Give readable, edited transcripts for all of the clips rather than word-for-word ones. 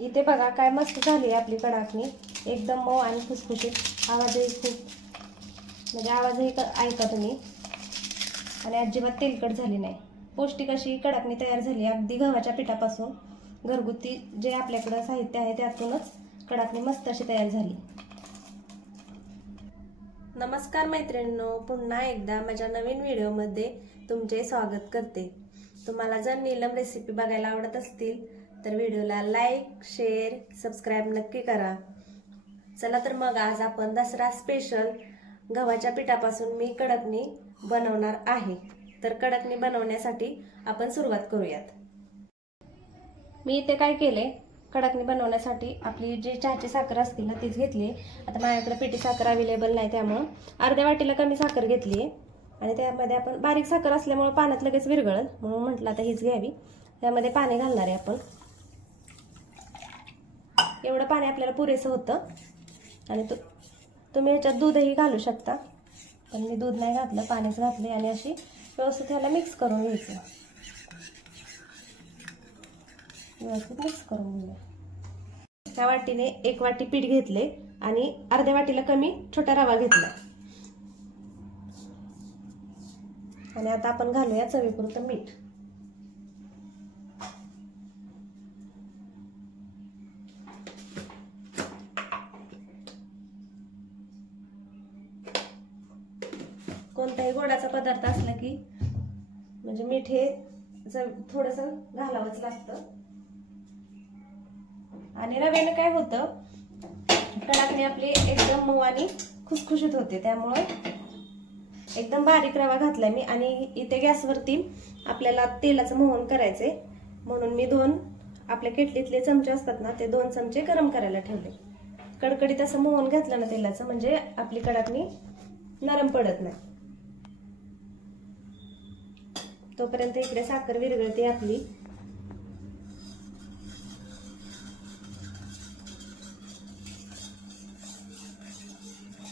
इथे बघा काय मस्त झाली आपली कडाकणी, एकदम मऊ आणि खुसखुशीत. आवाजही खूप म्हणजे आवाजही ऐका तुम्ही, आणि अजिबात तेलकट झाली नाही. पौष्टिक अशी कडाकणी तयार झाली अगदी गव्हाच्या पिठापासून. घरगुती जे आपल्याकडे साहित्य आहे त्यातूनच कडाकणी मस्त अशी तयार झाली. नमस्कार मैत्रिणींनो, पुन्हा एकदा माझ्या नवीन व्हिडिओमध्ये तुमचे स्वागत करते. तुम्हाला जर नीलम रेसिपी बघायला आवडत असतील तर व्हिडिओला लाईक, शेअर, सबस्क्राईब नक्की करा. चला तर मग आज आपण दसरा स्पेशल गव्हाच्या पिठापासून मी कडाकणी बनवणार आहे. तर कडाकणी बनवण्यासाठी आपण सुरुवात करूयात. मी इथे काय केले, कडाकणी बनवण्यासाठी आपली जी चहाची साखर असते ना तीच घेतली. आता माझ्याकडे पिठी साखर अवेलेबल नाही, त्यामुळे अर्ध्या वाटीला कमी साखर घेतली आहे. आणि त्यामध्ये आपण बारीक साखर असल्यामुळे पाण्यात लगेच विरघळेल म्हणून म्हटलं आता हीच घ्यावी. त्यामध्ये पाणी घालणार आहे आपण. एवढं पाणी आपल्याला पुरेसं होतं. आणि तुम्ही ह्याच्यात दूधही घालू शकता, पण मी दूध नाही घातलं, पाणीच घातले. आणि अशी व्यवस्थित ह्याला मिक्स करून घ्यायचं. व्यवस्थित मिक्स करून घेऊया. त्या वाटीने 1 वाटी पीठ घेतले आणि अर्ध्या वाटीला कमी छोटा रवा घेतला. आणि आता आपण घालूया चवीपुरतं मीठ. कोणताही गोडाचा पदार्थ असला की म्हणजे मीठ हे थोडंसं घालावंच लागतं. आणि रव्याने काय होतं, कडाकणी आपली एकदम मऊ आणि खुसखुशीत होते. त्यामुळे एकदम बारीक रवा घातलाय मी. आणि इथे गॅसवरती आपल्याला तेलाचं मोहन करायचंय म्हणून मी 2 आपल्या केटलीतले चमचे असतात ना ते 2 चमचे गरम करायला ठेवले. कडकडीत असं मोहन घातलं ना तेलाचं म्हणजे आपली कडाकणी नरम पडत नाही. तोपर्यंत इकडे साखर विरघळते आपली.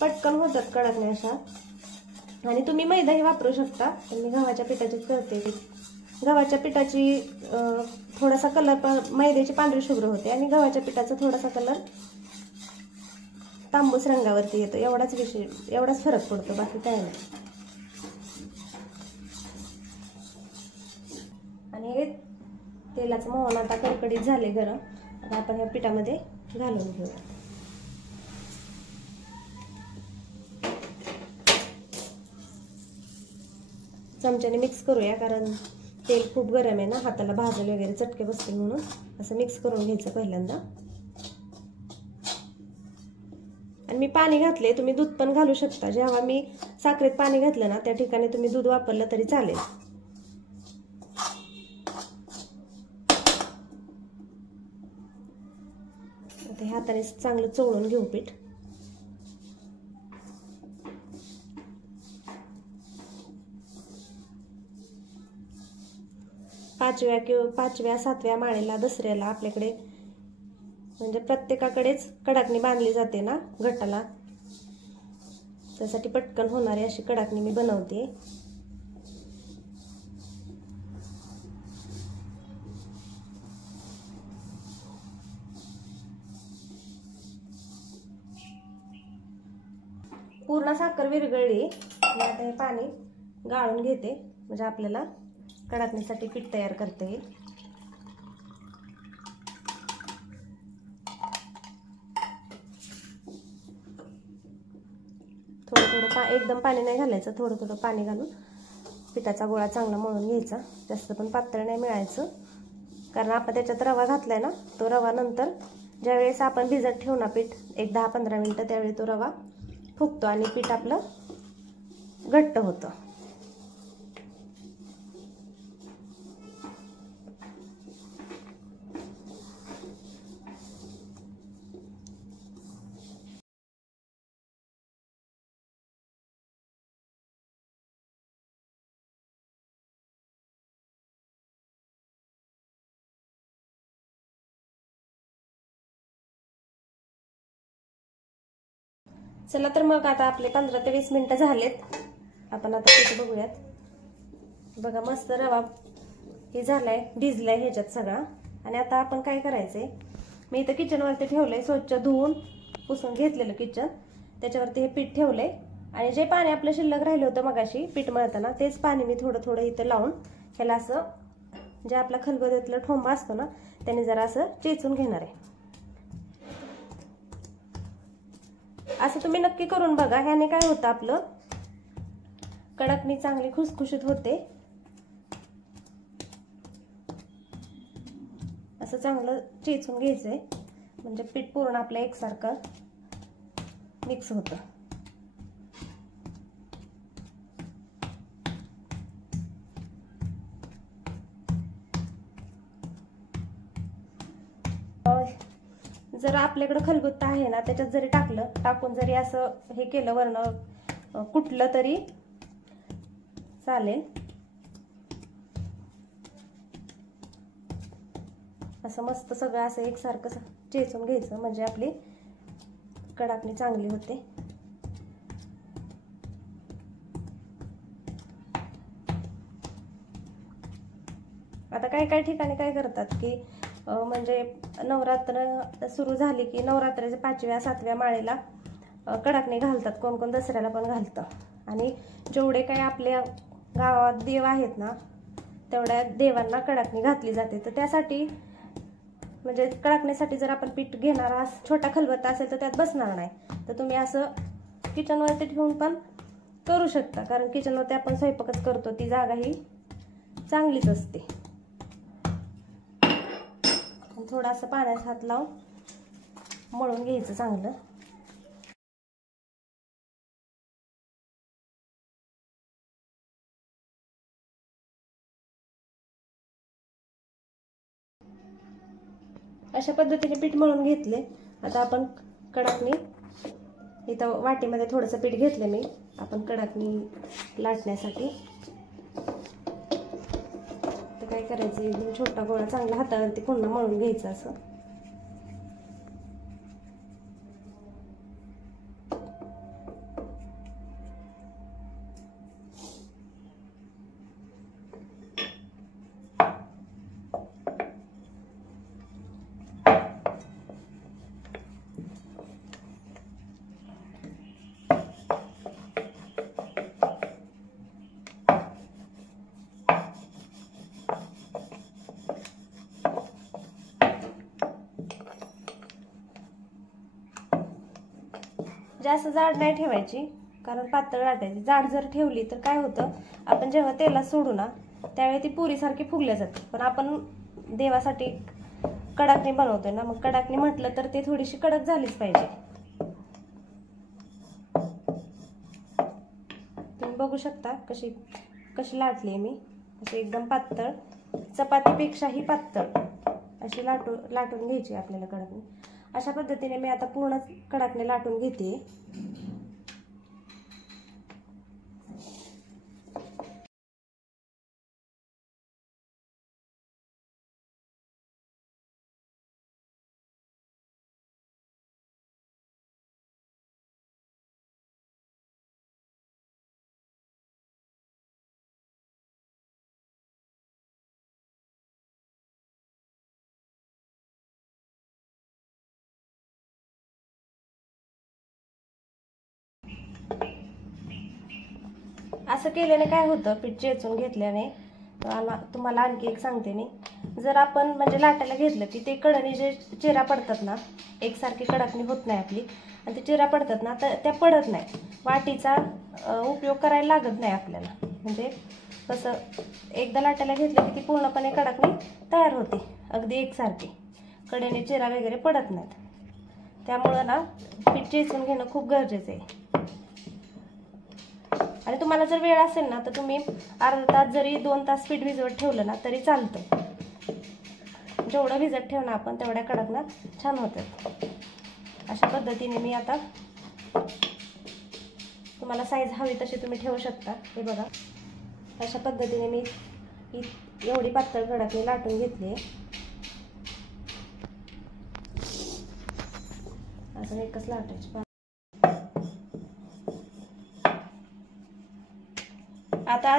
पटकन होतात कडाकण्या अशा. आणि तुम्ही मैदाही वापरू शकता, पण मी गव्हाच्या पिठाचीच करते. गव्हाच्या पिठाची थोडासा कलर मैद्याची पांढरी शुभ्र होते आणि गव्हाच्या पिठाचा थोडासा कलर तांबूस रंगावरती येतो. एवढाच विषय, एवढाच फरक पडतो, बाकी काय नाही. आणि तेलाचं मोहन आता कडकडीत झाले गरम. आता आपण ह्या पिठामध्ये घालून घेऊ. चमच्याने मिक्स करूया, कारण तेल खूप गरम आहे ना, हाताला भाजले वगैरे चटके बसतील म्हणून असं मिक्स करून घ्यायचं पहिल्यांदा. आणि मी पाणी घातले, तुम्ही दूध पण घालू शकता. जेव्हा मी साखरेत पाणी घातलं ना त्या ठिकाणी तुम्ही दूध वापरलं तरी चालेल. आता हे हाताने चांगलं चोळून घेऊ पीठ. पाचव्या 7व्या माळेला दसऱ्याला आपल्याकडे म्हणजे प्रत्येकाकडेच कडाकणी बांधली जाते ना घटाला, त्यासाठी पटकन होणारी अशी कडाकणी मी बनवते. पूर्ण साखर विरघळली. आता हे पाणी गाळून घेते म्हणजे आपल्याला कडाकणीसाठी पीठ तयार करता येईल. थोडं एकदम पाणी नाही घालायचं, थोडं पाणी घालून पिठाचा गोळा चांगला मळून घ्यायचा. जास्त पण पातळ नाही मिळायचं, कारण आपण त्याच्यात रवा घातलाय ना, तो रवा नंतर ज्यावेळेस आपण भिजत ठेवू ना पीठ 10-15 मिनिटं, त्यावेळी तो रवा फुगतो आणि पीठ आपलं घट्ट होतं. चला तर मग आता आपले 15 ते 20 मिनिटं झालेत. आपण आता पीठ बघूयात. बघा मस्त रवा हे झालाय, भिजलाय ह्याच्यात सगळा. आणि आता आपण काय करायचंय, मी इथं किचनवरती ठेवलंय, स्वच्छ धुवून पुसून घेतलेलं किचन, त्याच्यावरती हे पीठ ठेवलंय. आणि जे पाणी आपलं शिल्लक राहिलं होतं मगाशी पीठ मळताना, तेच पाणी मी थोडं थोडं इथं लावून ह्याला असं जे आपला खलबत्त्यातलं ठोंबा असतो ना त्याने जरा असं चेचून घेणार आहे. असं तुम्ही नक्की करून बघा, ह्याने काय होतं आपलं कडकणी चांगली खुसखुशीत होते. असं चांगलं चेचून घ्यायचंय म्हणजे पीठ पूर्ण आपलं एकसारखं मिक्स होतं. जर आपल्याकडे खलबत्ता आहे ना त्याच्यात जरी टाकून जरी असं हे केलं वरनं कुठलं तरी चालेल. असं मस्त सगळं असं एकसारखं चेचून घ्यायचं म्हणजे आपली कडाकणी चांगली होते. आता काही ठिकाणी काय करतात की म्हणजे नवरात्र सुरू झाली की नवरात्राच्या 5व्या 7व्या माळेला कडाकणी घालतात, कोण कोण दसऱ्याला पण घालतं. आणि जेवढे काही आपल्या गावात देव आहेत ना तेवढ्या देवांना कडाकणी घातली जाते. तर त्यासाठी म्हणजे कडाकणीसाठी जर आपण पीठ घेणारा छोटा खलबत्ता असेल तर त्यात बसणार नाही. तर तुम्ही असं किचनवरती ठेवून पण करू शकता, कारण किचनवरती आपण स्वयंपाकच करतो, ती जागा ही चांगलीच असते. थोडं असं पाण्यात हात लावून मळून घ्यायचं चांगलं. अशा पद्धतीने पीठ मळून घेतले. आता आपण कडाकणी इथं वाटीमध्ये थोडंसं पीठ घेतलं मी, आपण कडाकणी लाटण्यासाठी. तर काय करायचं, एकदम छोटा गोळा चांगला हातावरती पुन्हा मळून घ्यायचा असं. जास्त जाड नाही ठेवायची, कारण पातळ लाटायची. जाड जर ठेवली तर काय होतं, आपण जेव्हा तेलात सोडू ना त्यावेळी ती पुरीसारखी फुगल्या जाते. पण आपण देवासाठी कडाकणी बनवतोय ना, मग कडाकणी म्हटलं तर ती थोडीशी कडक झालीच पाहिजे. तुम्ही बघू शकता कशी लाटली मी, अशी एकदम पातळ, चपातीपेक्षाही पातळ अशी लाटून घ्यायची आपल्याला कडाकणी. अशा पद्धतीने मी आता पूर्ण कडाकणी लाटून घेते. असं केल्याने काय होतं, पीठ चेचून घेतल्याने तुम्हाला आणखी एक सांगते मी, जर आपण म्हणजे लाटायला घेतलं की ते कडणी जे चिरा पडतात ना, एकसारखी कडाकणी होत नाही आपली, आणि ते चिरा पडतात ना तर त्या पडत नाही. वाटीचा उपयोग करायला लागत नाही आपल्याला. म्हणजे कसं एकदा लाटायला घेतलं की ती पूर्णपणे कडाकणी तयार होते, अगदी एकसारखी, कडेने चिरा वगैरे पडत नाहीत. त्यामुळं ना पीठ चेचून घेणं खूप गरजेचं आहे. आणि तुम्हाला जर वेळ असेल ना तर तुम्ही अर्धा तास जरी 2 तास पीठ भिजवत ठेवलं ना तरी चालतं. जेवढं भिजत ठेवणं आपण तेवढ्या कडाकण्या छान होतात. अशा पद्धतीने मी आता तुम्हाला साईज हवी तशी तुम्ही ठेवू शकता. हे बघा, अशा पद्धतीने मी एवढी पातळ कडाकणी लाटून घेतली. अजून एकच लाटायची. आता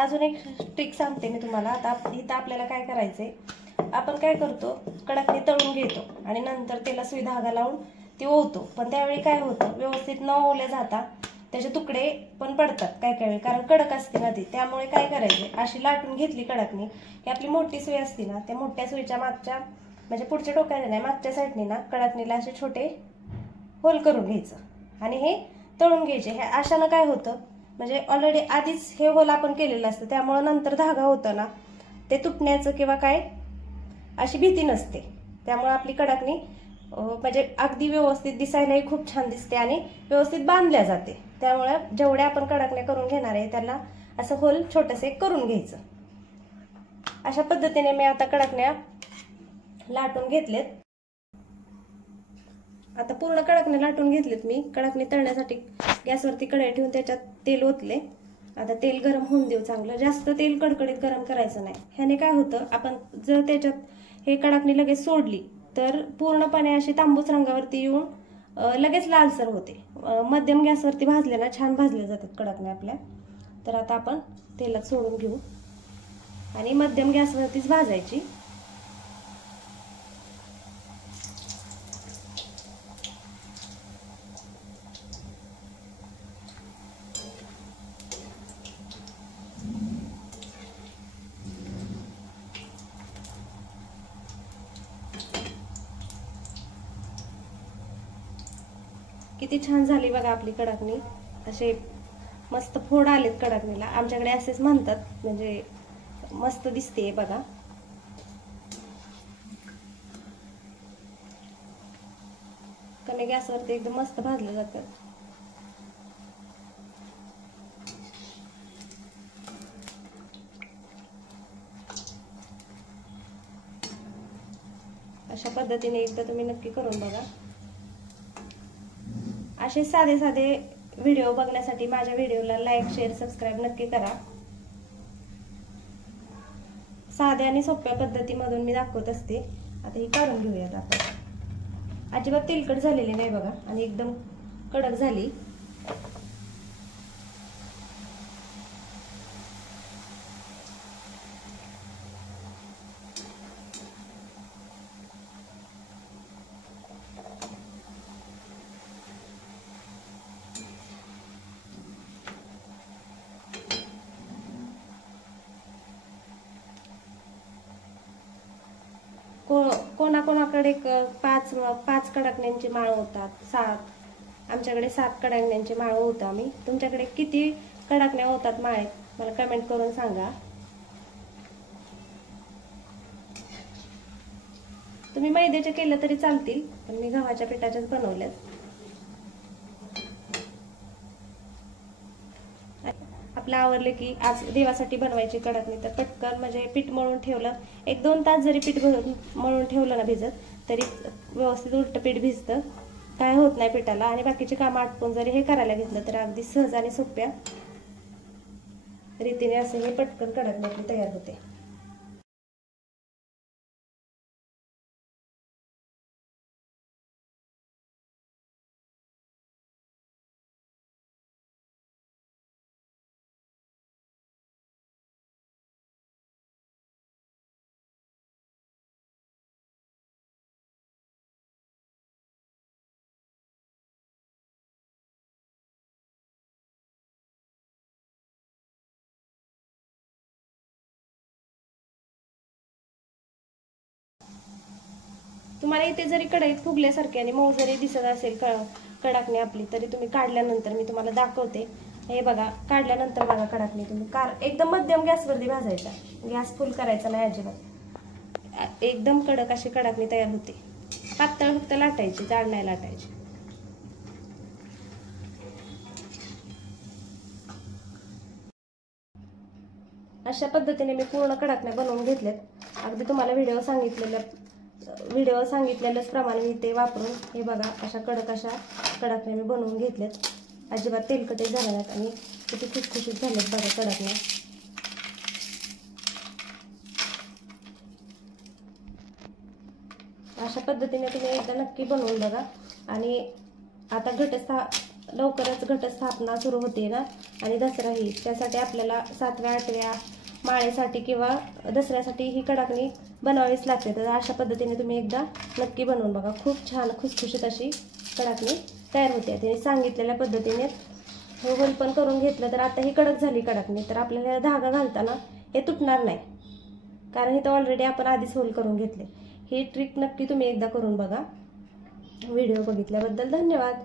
अजून एक ट्रिक सांगते मी तुम्हाला. आता इथं आपल्याला काय करायचंय, आपण काय करतो, कडकणी तळून घेतो आणि नंतर त्याला सुई धागा लावून ती ओवतो. पण त्यावेळी काय होतं, व्यवस्थित न ओवल्या जाता त्याचे तुकडे पण पडतात काय काय वेळी, कारण कडक असते ना ती. त्यामुळे काय करायचं, अशी लाटून घेतली कडकणी की आपली मोठी सुई असते ना, त्या मोठ्या सुईच्या मागच्या म्हणजे पुढच्या टोकाने नाही, मागच्या साईडने ना कडकणीला असे छोटे होल करून घ्यायचं आणि हे तळून घ्यायचे. हे अशानं काय होतं, म्हणजे ऑलरेडी आधीच हे होल आपण केलेलं असतं, त्यामुळे नंतर धागा होतं ना ते तुटण्याचं किंवा काय अशी भीती नसते. त्यामुळे आपली कडकणी म्हणजे अगदी व्यवस्थित दिसायलाही खूप छान दिसते आणि व्यवस्थित बांधल्या जाते. त्यामुळे जेवढ्या आपण कडकण्या करून घेणार आहे त्याला असं होल छोटंसं करून घ्यायचं. अशा पद्धतीने मी आता कडकण्या लाटून घेतलेत. आता पूर्ण कडकण्या लाटून घेतलेत मी. कडकणी तळण्यासाठी गॅसवरती कढई ठेवून त्याच्यात तेल ओतले. आता तेल गरम होऊन देऊ चांगलं. जास्त तेल कडकडीत गरम करायचं नाही. ह्याने काय होतं, आपण जर त्याच्यात हे कडकणी लगेच सोडली तर पूर्णपणे अशी तांबूस रंगावरती येऊन लगेच लालसर होते. मध्यम गॅसवरती भाजले ना छान भाजले जातात कडकण्या आपल्या. तर आता आपण तेलात सोडून घेऊ आणि मध्यम गॅसवरतीच भाजायची. किती छान झाली बघा आपली कडकणी. असे मस्त फोड आलेत कडकणीला, आमच्याकडे असेच म्हणतात, म्हणजे मस्त दिसते बघा. कमी गॅसवरती एकदम मस्त भाजलं जातं. अशा पद्धतीने एकदा तुम्ही नक्की करून बघा. असे साधे साधे व्हिडिओ बघण्यासाठी माझ्या व्हिडिओला लाईक, शेअर, सबस्क्राईब नक्की करा. साध्या आणि सोप्या पद्धतीमधून मी दाखवत असते. आता ही काढून घेऊयात आपण. अजिबात तेलकट झालेली नाही बघा आणि एकदम कडक झाली. कोणाकोणाकडे पाच कडकण्यांची माळ होतात, 7. आमच्याकडे 7 कडकण्यांची माळ होतं. आम्ही तुमच्याकडे किती कडकण्या होतात माळेत मला कमेंट करून सांगा. तुम्ही मैद्याचे केलं तरी चालतील, पण मी गव्हाच्या पिठाच्याच बनवल्यात. आपलं आवरले की आज देवासाठी बनवायची कडकणी, तर पटकन म्हणजे पीठ मळून ठेवलं, 1-2 तास जरी पीठ मळून ठेवलं ना भिजत, तरी व्यवस्थित उलट पीठ भिजतं, काय होत नाही पिठाला. आणि बाकीची कामं आटपून जरी हे करायला घेतलं तर अगदी सहज आणि सोप्या रीतीने असं हे पटकन कडकणी तयार होते. तुम्हाला इथे जरी कढईत फुगल्यासारखे आणि मऊ जरी दिसत असेल कडकणी आपली, तरी तुम्ही काढल्यानंतर मी तुम्हाला दाखवते. हे बघा, काढल्यानंतर बघा कडकणी तुम्ही एकदम मध्यम गॅसवरती भाजायचा, गॅस फुल करायचा नाही अजिबात. एकदम कडक अशी कडकणी तयार होते. पातळ फक्त लाटायची, जाड नाही लाटायची. अशा पद्धतीने मी पूर्ण कडकण्या बनवून घेतल्यात. अगदी तुम्हाला व्हिडिओ सांगितलेल्याच प्रमाणे मी ते वापरून हे बघा अशा कडकण्या मी बनवून घेतल्यात. अजिबात तेलकटे झाले नाहीत आणि किती खुसखुशीत झालेत बघा कडकण्या. अशा पद्धतीने तुम्ही एकदा नक्की बनवून बघा. आणि आता लवकरच घटस्थापना सुरू होते ना, आणि दसरा ही, त्यासाठी आपल्याला 7व्या 8व्या माळेसाठी किंवा दसऱ्यासाठी ही कडाकणी बनवावीच लागते। तर अशा पद्धतीने तुम्ही एकदा नक्की बनवून बघा, खूप छान खुसखुशीत अशी कडाकणी तयार होते। त्याने सांगितलेल्या पद्धतीने होल पण करून घेतलं तर आता ही कडक झाली कडाकणी, तर आपल्याला धागा घालताना हे तुटणार नाही, कारण इथं ऑलरेडी आपण आधीच होल करून घेतले। ही ट्रिक नक्की तुम्ही एकदा करून बघा। व्हिडिओ बघितल्याबद्दल धन्यवाद।